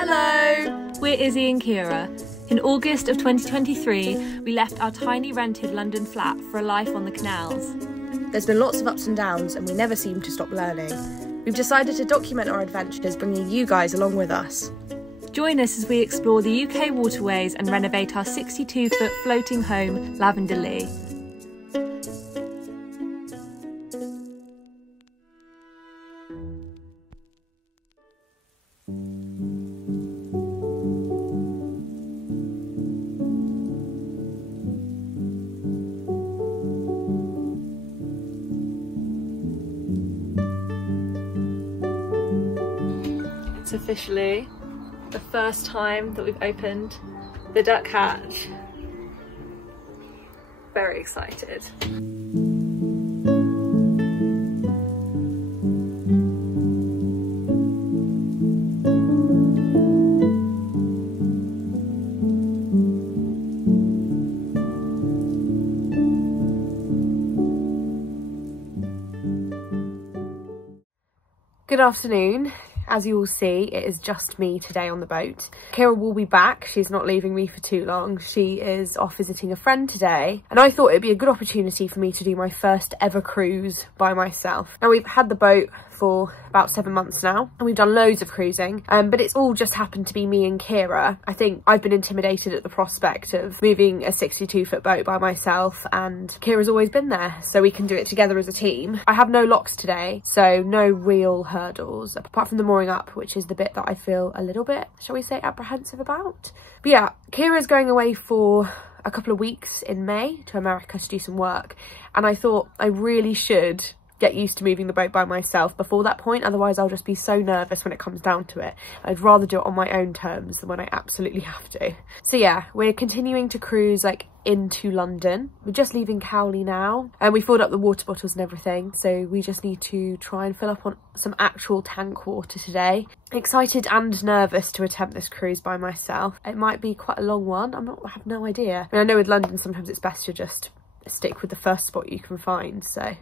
Hello! We're Izzie and Ciara. In August of 2023, we left our tiny rented London flat for a life on the canals. There's been lots of ups and downs and we never seem to stop learning. We've decided to document our adventures, bringing you guys along with us. Join us as we explore the UK waterways and renovate our 62-foot floating home, Lavender Lee. It's officially the first time that we've opened the duck hatch. Very excited. Good afternoon. As you will see, it is just me today on the boat. Ciara will be back. She's not leaving me for too long. She is off visiting a friend today. And I thought it'd be a good opportunity for me to do my first ever cruise by myself. Now, we've had the boat for about 7 months now and we've done loads of cruising, but it's all just happened to be me and Ciara. I think I've been intimidated at the prospect of moving a 62-foot boat by myself, and Ciara's always been there, so we can do it together as a team. I have no locks today, so no real hurdles apart from the mooring up, which is the bit that I feel a little bit, shall we say, apprehensive about. But yeah, Ciara's going away for a couple of weeks in May to America to do some work, and I thought I really should get used to moving the boat by myself before that point, otherwise I'll just be so nervous when it comes down to it. I'd rather do it on my own terms than when I absolutely have to. So yeah, we're continuing to cruise like into London. We're just leaving Cowley now and we filled up the water bottles and everything, so we just need to try and fill up on some actual tank water today. Excited and nervous to attempt this cruise by myself. It might be quite a long one. I have no idea. I mean, I know with London sometimes it's best to just stick with the first spot you can find, so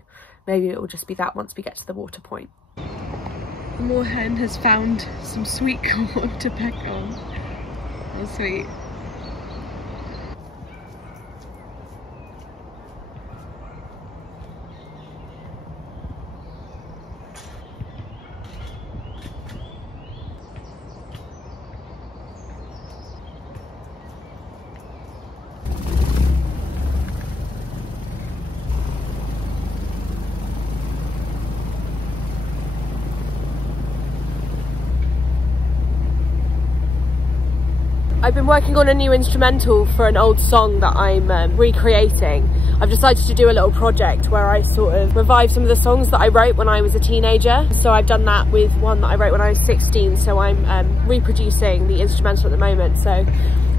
maybe it will just be that once we get to the water point. The moorhen has found some sweet corn to peck on. How sweet. I've been working on a new instrumental for an old song that I'm recreating. I've decided to do a little project where I sort of revive some of the songs that I wrote when I was a teenager. So I've done that with one that I wrote when I was 16, so I'm reproducing the instrumental at the moment. So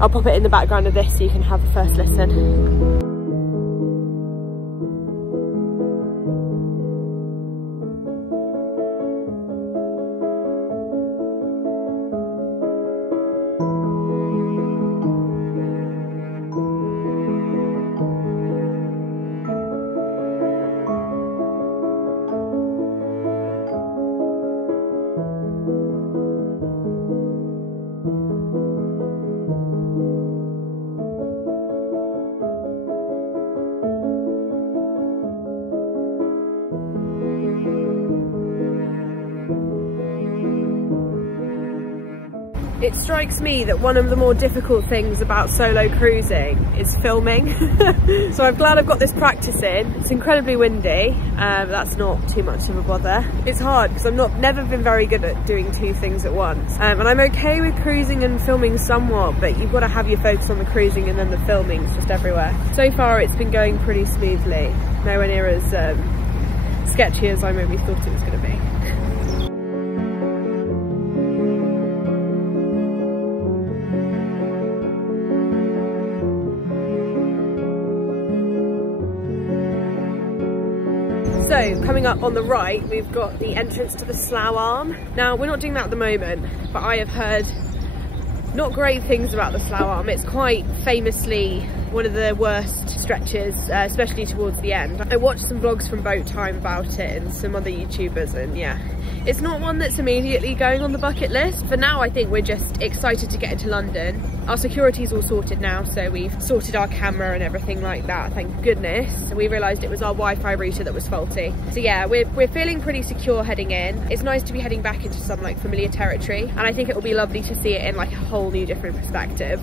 I'll pop it in the background of this so you can have a first listen. It strikes me that one of the more difficult things about solo cruising is filming. So I'm glad I've got this practice in. It's incredibly windy, but that's not too much of a bother. It's hard because I've never been very good at doing two things at once. And I'm okay with cruising and filming somewhat, but you've got to have your focus on the cruising and then the filming's just everywhere. So far it's been going pretty smoothly. Nowhere near as sketchy as I maybe thought it was going to be. So coming up on the right, we've got the entrance to the Slough Arm. Now we're not doing that at the moment, but I have heard not great things about the Slough Arm. It's quite famously one of the worst stretches, especially towards the end. I watched some vlogs from Boat Time about it and some other YouTubers, and yeah, it's not one that's immediately going on the bucket list. For now, I think we're just excited to get into London. Our security's all sorted now, so we've sorted our camera and everything like that, thank goodness. We realised it was our Wi-Fi router that was faulty. So yeah, we're feeling pretty secure heading in. It's nice to be heading back into some like familiar territory, and I think it will be lovely to see it in like a whole new different perspective.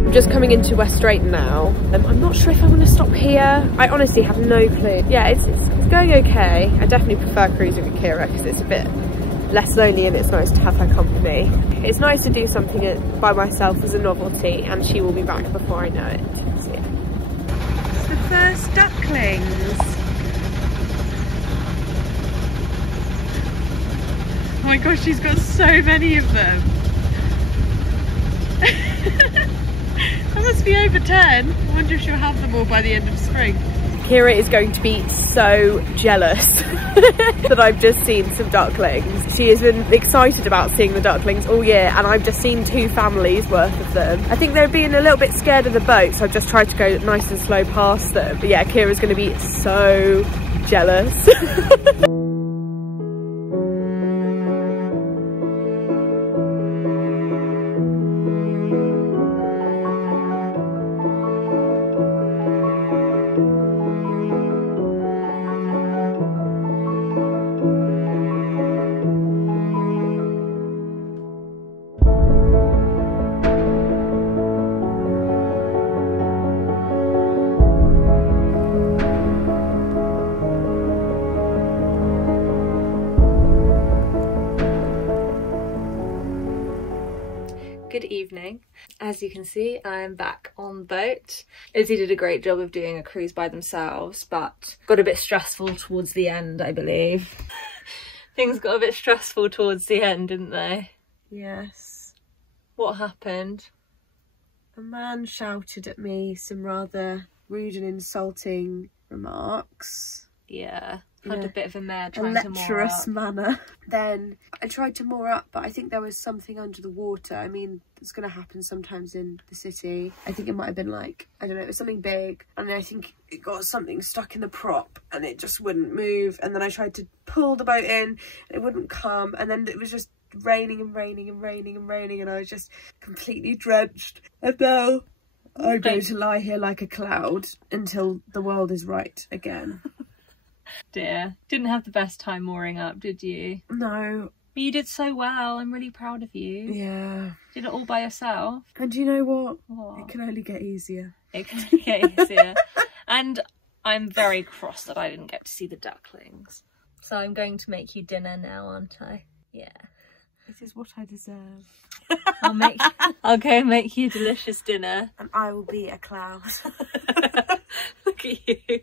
I'm just coming into West Drayton now. I'm not sure if I want to stop here. I honestly have no clue. Yeah, it's going okay. I definitely prefer cruising with Ciara because it's a bit less lonely and it's nice to have her company. It's nice to do something by myself as a novelty, and she will be back before I know it. So yeah. It's the first ducklings. Oh my gosh, she's got so many of them. That must be over 10. I wonder if she'll have them all by the end of spring. Ciara is going to be so jealous that I've just seen some ducklings. She has been excited about seeing the ducklings all year, and I've just seen 2 families worth of them. I think they're being a little bit scared of the boat, so I've just tried to go nice and slow past them. But yeah, Ciara's going to be so jealous. Good evening. As you can see, I'm back on the boat. Izzie did a great job of doing a cruise by themselves, but got a bit stressful towards the end, I believe. Things got a bit stressful towards the end, didn't they? Yes. What happened? A man shouted at me some rather rude and insulting remarks. Yeah. Had a bit of a mare a trying to moor up. lecherous manner. Then I tried to moor up, but I think there was something under the water. I mean, it's going to happen sometimes in the city. I think it might have been like, I don't know, it was something big, and I think it got something stuck in the prop and it just wouldn't move. And then I tried to pull the boat in and it wouldn't come, and then it was just raining and raining and raining and raining, and I was just completely drenched. And now I'm going to lie here like a cloud until the world is right again. Dear, didn't have the best time mooring up, did you? No. But you did so well. I'm really proud of you. Yeah. Did it all by yourself. And do you know what? What? It can only get easier. It can only get easier. And I'm very cross that I didn't get to see the ducklings. So I'm going to make you dinner now, aren't I? Yeah. This is what I deserve. I'll go and make you delicious dinner. And I will be a cloud. Look at you.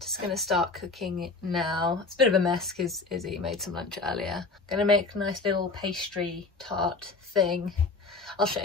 Just gonna start cooking it now. It's a bit of a mess because Izzie made some lunch earlier. Gonna make a nice little pastry tart thing. I'll show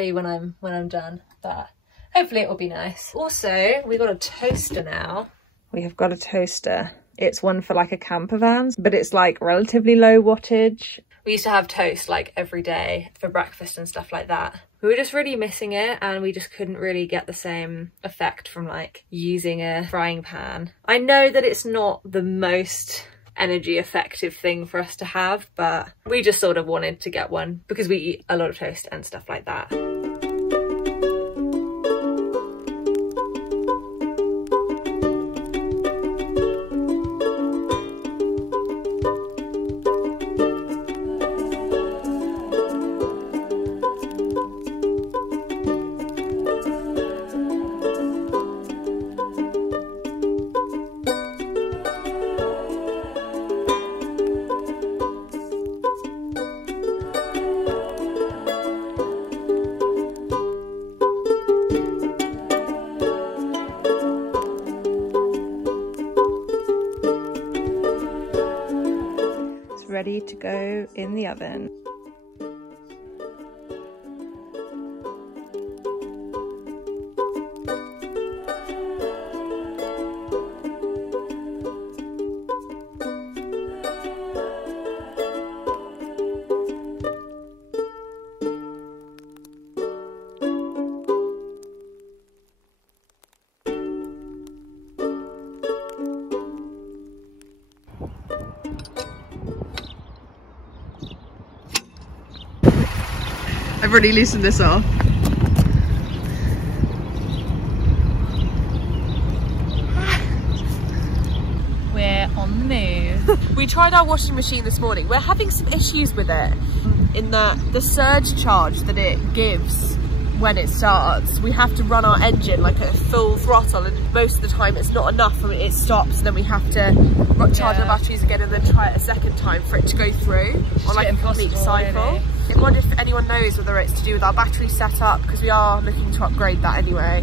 you when I'm done, but hopefully it will be nice. Also, we got a toaster now. We have got a toaster. It's one for like a camper van, but it's like relatively low wattage. We used to have toast like every day for breakfast and stuff like that. We were just really missing it, and we just couldn't really get the same effect from like using a frying pan. I know that it's not the most energy effective thing for us to have, but we just sort of wanted to get one because we eat a lot of toast and stuff like that. Ready to go in the oven. I've already loosened this off. We're on the move. We tried our washing machine this morning. We're having some issues with it in that the surge charge that it gives when it starts, we have to run our engine like at full throttle, and most of the time it's not enough. I mean, it stops and then we have to charge our batteries again and then try it a second time for it to go through on like a complete cycle. Really. I wonder if anyone knows whether it's to do with our battery setup, because we are looking to upgrade that anyway.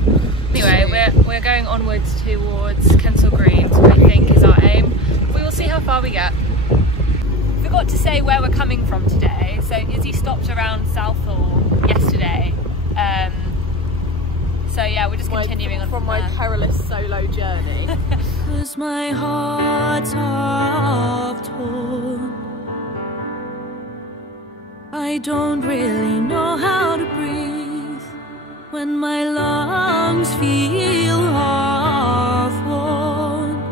Anyway, we're going onwards towards Kensal Green, so I think is our aim. We will see how far we get. Forgot to say where we're coming from today. So Izzie stopped around Southall yesterday. So yeah, we're just continuing on from my perilous solo journey. 'Cause my heart's half torn. I don't really know how to breathe when my lungs feel half worn.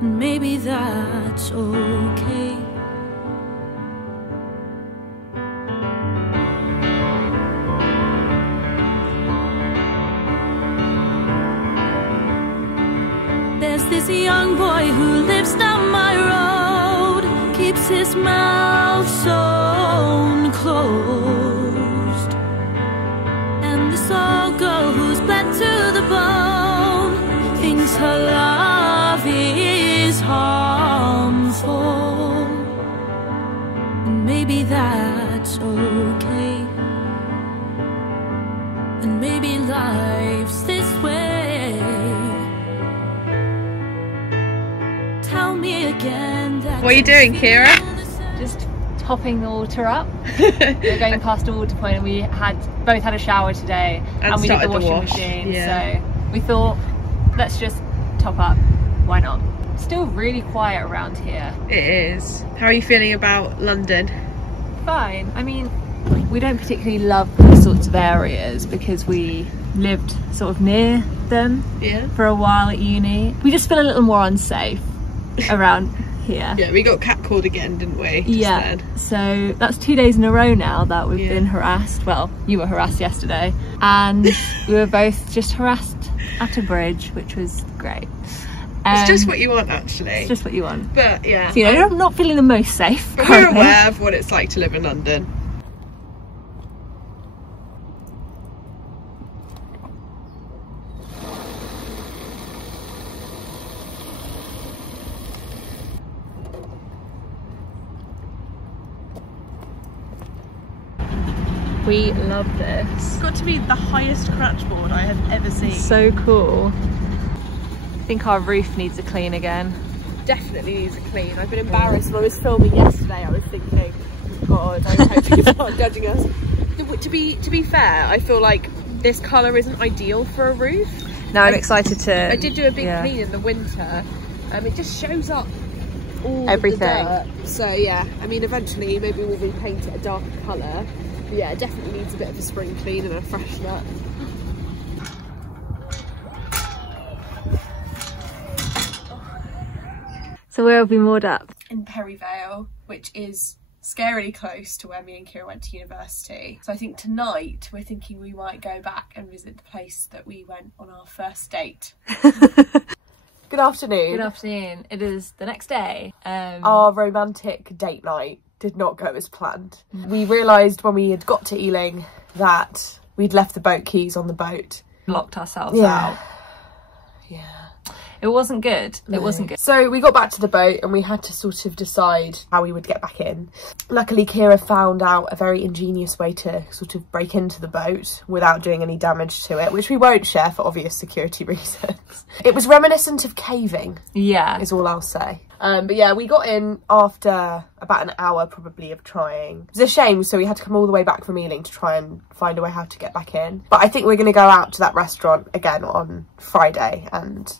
And maybe that's okay. There's this young boy who lives down my road, keeps his mouth sewn closed. And this old girl who's bled to the bone thinks her love is harmful. And maybe that's okay. And maybe life's this way. Tell me again that. What are you doing, Ciara? Just topping the water up. We're going past a water point, and we both had a shower today, and we did the washing machine. Yeah. So we thought, let's just top up. Why not? Still really quiet around here. It is. How are you feeling about London? Fine. I mean, we don't particularly love these sorts of areas because we lived sort of near them for a while at uni. We just feel a little more unsafe around here. Yeah, we got catcalled again, didn't we? Yeah, so that's 2 days in a row now that we've been harassed. Well, you were harassed yesterday, and we were both just harassed at a bridge, which was great. It's just what you want, actually. It's just what you want. But yeah, so, you know, you're not feeling the most safe. But we're aware of what it's like to live in London. We love this. It's got to be the highest crutch board I have ever seen. So cool. I think our roof needs a clean again. Definitely needs a clean. I've been embarrassed when I was filming yesterday. I was thinking, oh God, I hope people aren't judging us. To be fair, I feel like this colour isn't ideal for a roof. Now I'm excited to. I did do a big clean in the winter. It just shows up all everything. Of the dirt. So yeah, I mean, eventually maybe we'll repaint it a darker colour. But yeah, it definitely needs a bit of a spring clean and a freshen up. So where have we moored up? In Perryvale, which is scarily close to where me and Ciara went to university. So I think tonight we're thinking we might go back and visit the place that we went on our first date. Good afternoon. Good afternoon. It is the next day. Our romantic date night did not go as planned. We realised when we had got to Ealing that we'd left the boat keys on the boat. Locked ourselves out. Yeah. It wasn't good. No. It wasn't good. So we got back to the boat and we had to sort of decide how we would get back in. Luckily, Ciara found out a very ingenious way to sort of break into the boat without doing any damage to it, which we won't share for obvious security reasons. It was reminiscent of caving. Yeah. Is all I'll say. But yeah, we got in after about an hour probably of trying. It was a shame, so we had to come all the way back from Ealing to try and find a way how to get back in. But I think we're going to go out to that restaurant again on Friday and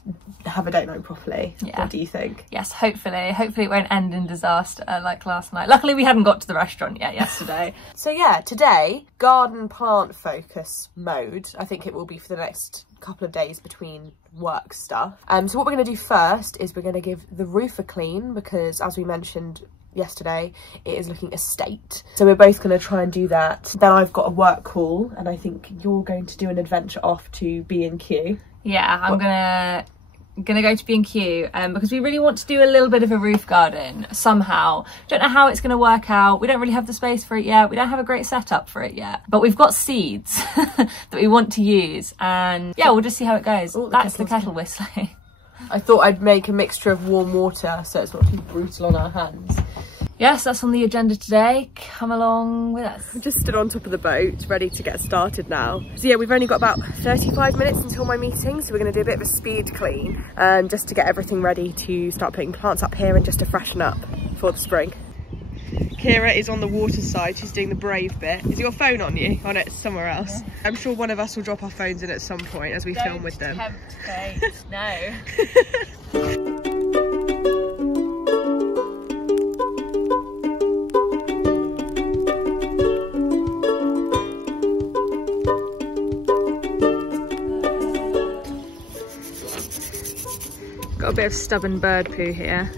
have a date night properly. Yeah. What do you think? Yes, hopefully. Hopefully it won't end in disaster like last night. Luckily we hadn't got to the restaurant yet yesterday. So yeah, today, garden plant focus mode. I think it will be for the next couple of days between work stuff. So what we're going to do first is we're going to give the roof a clean, because as we mentioned yesterday, it is looking a state. So we're both going to try and do that. Then I've got a work call, and I think you're going to do an adventure off to B&Q. Yeah, I'm gonna go to B&Q because we really want to do a little bit of a roof garden somehow. Don't know how it's gonna work out. We don't really have the space for it yet. We don't have a great setup for it yet, but we've got seeds that we want to use, and yeah, we'll just see how it goes. Ooh, that's the kettle whistling. I thought I'd make a mixture of warm water so it's not too brutal on our hands. Yes, that's on the agenda today. Come along with us. We just stood on top of the boat, ready to get started now. So yeah, we've only got about 35 minutes until my meeting, so we're going to do a bit of a speed clean, just to get everything ready to start putting plants up here and just to freshen up for the spring. Ciara is on the water side, she's doing the brave bit. Is your phone on you? Oh no, it's somewhere else. Yeah. I'm sure one of us will drop our phones in at some point as we film with them. Don't tempt fate, no. Got a bit of stubborn bird poo here.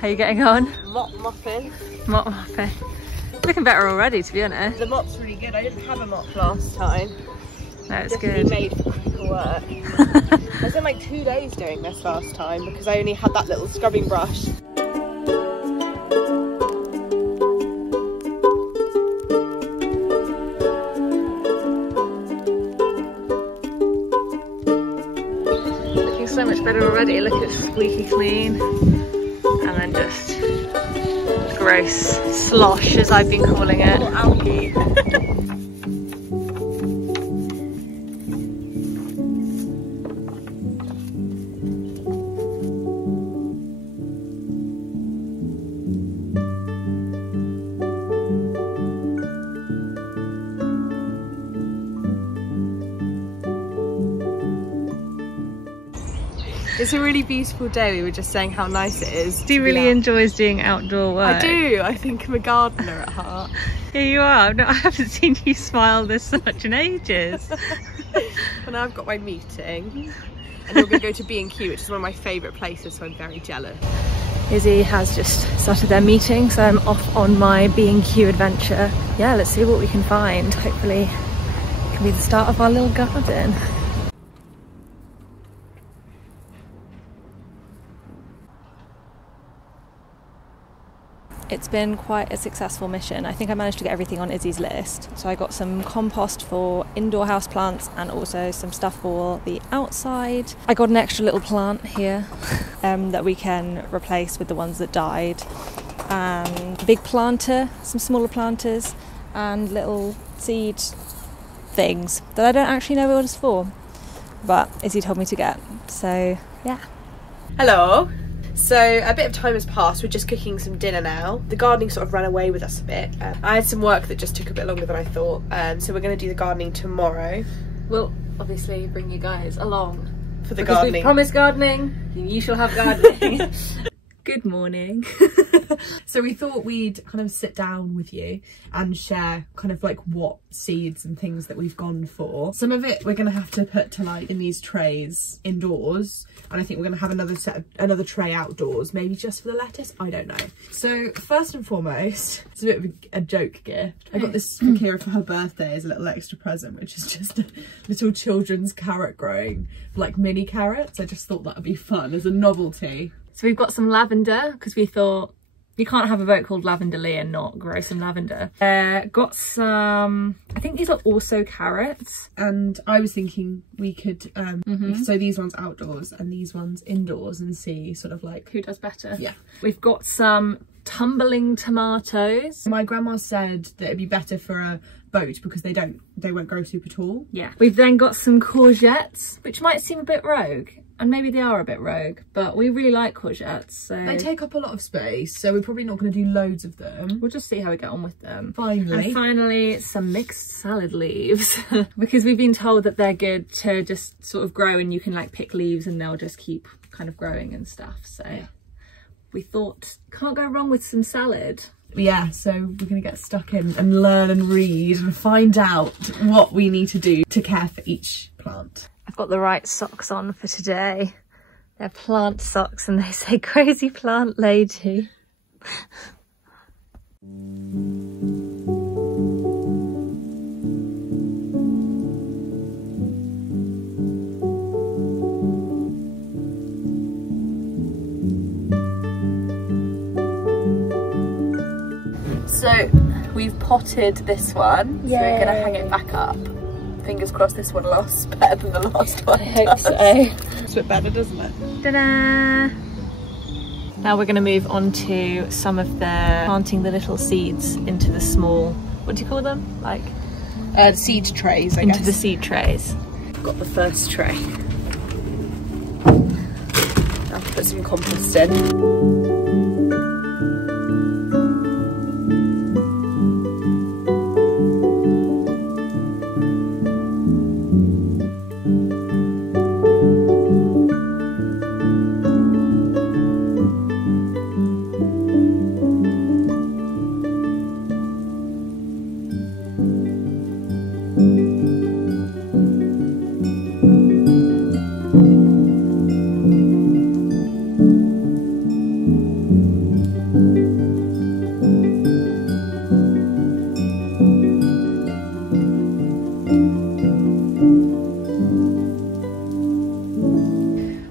How are you getting on? Mop mopping. Mop mopping. Looking better already, to be honest. The mop's really good. I didn't have a mop last time. No, it's Definitely good. Made for quicker work. I spent like 2 days doing this last time because I only had that little scrubbing brush. So much better already. Look, it's squeaky clean, and then just gross slosh, as I've been calling it. Or algae. It's a really beautiful day. We were just saying how nice it is. He really enjoys doing outdoor work. I do. I think I'm a gardener at heart. Here you are. I haven't seen you smile this much in ages. Well, now I've got my meeting, and we're going to go to B&Q, which is one of my favourite places, so I'm very jealous. Izzie has just started their meeting, so I'm off on my B&Q adventure. Yeah, let's see what we can find. Hopefully it can be the start of our little garden. It's been quite a successful mission. I think I managed to get everything on Izzie's list. So I got some compost for indoor house plants and also some stuff for the outside. I got an extra little plant here that we can replace with the ones that died. And a big planter, some smaller planters, and little seed things that I don't actually know what it's for, but Izzie told me to get. So yeah. Hello. So a bit of time has passed, we're just cooking some dinner now. The gardening sort of ran away with us a bit. I had some work that just took a bit longer than I thought, so we're going to do the gardening tomorrow. We'll obviously bring you guys along For the because gardening. we've promised gardening, you shall have gardening. Good morning. So we thought we'd kind of sit down with you and share kind of like what seeds and things that we've gone for. Some of it we're going to have to put to like in these trays indoors, and I think we're going to have another tray outdoors, maybe just for the lettuce, I don't know. So first and foremost, it's a bit of a joke gift. I got this for Ciara for her birthday as a little extra present, which is just a little children's carrot growing, like mini carrots. I just thought that would be fun as a novelty. So we've got some lavender because we thought you can't have a boat called Lavender Lee and not grow some lavender. Got some, I think these are also carrots. And I was thinking we could, so these ones outdoors and these ones indoors, and see sort of like who does better. Yeah. We've got some tumbling tomatoes. My grandma said that it'd be better for a boat because they won't grow super tall. Yeah. We've then got some courgettes, which might seem a bit rogue. And maybe they are a bit rogue, but we really like courgettes, so... They take up a lot of space, so we're probably not going to do loads of them. We'll just see how we get on with them. Finally. And finally, some mixed salad leaves. Because we've been told that they're good to just sort of grow, and you can like pick leaves and they'll just keep kind of growing and stuff. So yeah. We thought, can't go wrong with some salad. Yeah, so we're gonna get stuck in and learn and read and find out what we need to do to care for each plant. I've got the right socks on for today. They're plant socks and they say crazy plant lady. So we've potted this one, so we're gonna hang it back up. Fingers crossed this one lasts better than the last one. I hope so. It's a bit better, doesn't it? Ta-da! Now we're going to move on to some of the planting the little seeds into the small, what do you call them? Like seed trays, I into guess. the seed trays. Got the first tray. I'll put some compost in.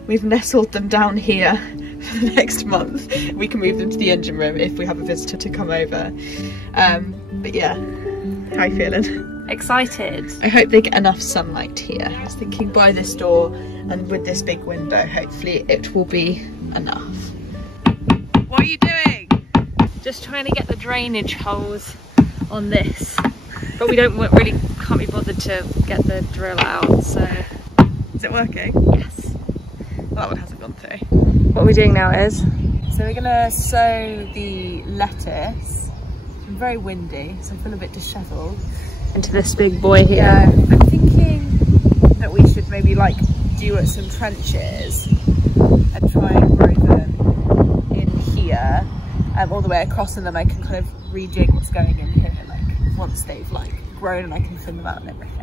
We've nestled them down here for the next month. We can move them to the engine room if we have a visitor to come over. But yeah, how are you feeling? Excited. I hope they get enough sunlight here. I was thinking by this door and with this big window, hopefully it will be enough. What are you doing? Just trying to get the drainage holes on this, but we don't really can't be bothered to get the drill out. So is it working? Yes. That one hasn't gone through. What we're doing now is, so we're gonna sow the lettuce. It's very windy, so I feel a bit dishevelled. into this big boy here. Yeah, I'm thinking that we should maybe like do some trenches and try and grow them in here, all the way across, and then I can kind of rejig what's going in here, like once they've like grown and I can thin them out and everything.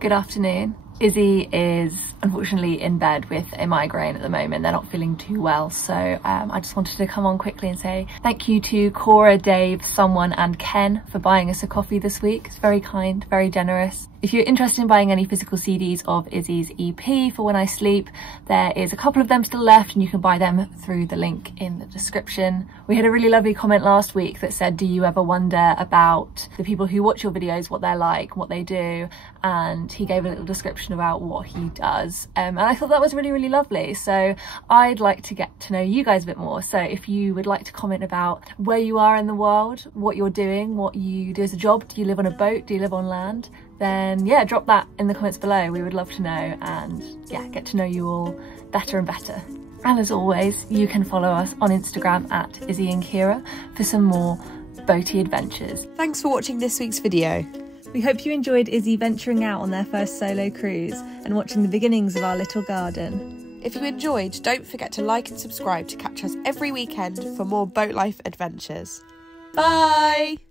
Good afternoon. Izzie is unfortunately in bed with a migraine at the moment. They're not feeling too well, so I just wanted to come on quickly and say thank you to Cora, Dave, Someone and Ken for buying us a coffee this week. It's very kind, very generous. If you're interested in buying any physical CDs of Izzie's EP for When I Sleep, there is a couple of them still left and you can buy them through the link in the description. We had a really lovely comment last week that said, do you ever wonder about the people who watch your videos, what they're like, what they do? And he gave a little description about what he does. And I thought that was really, really lovely. So I'd like to get to know you guys a bit more. So if you would like to comment about where you are in the world, what you're doing, what you do as a job, do you live on a boat, do you live on land? Then yeah, drop that in the comments below. We would love to know, and yeah, get to know you all better and better. And as always, you can follow us on Instagram at Izzie and Ciara for some more boaty adventures. Thanks for watching this week's video. We hope you enjoyed Izzie venturing out on their first solo cruise and watching the beginnings of our little garden. If you enjoyed, don't forget to like and subscribe to catch us every weekend for more boat life adventures. Bye!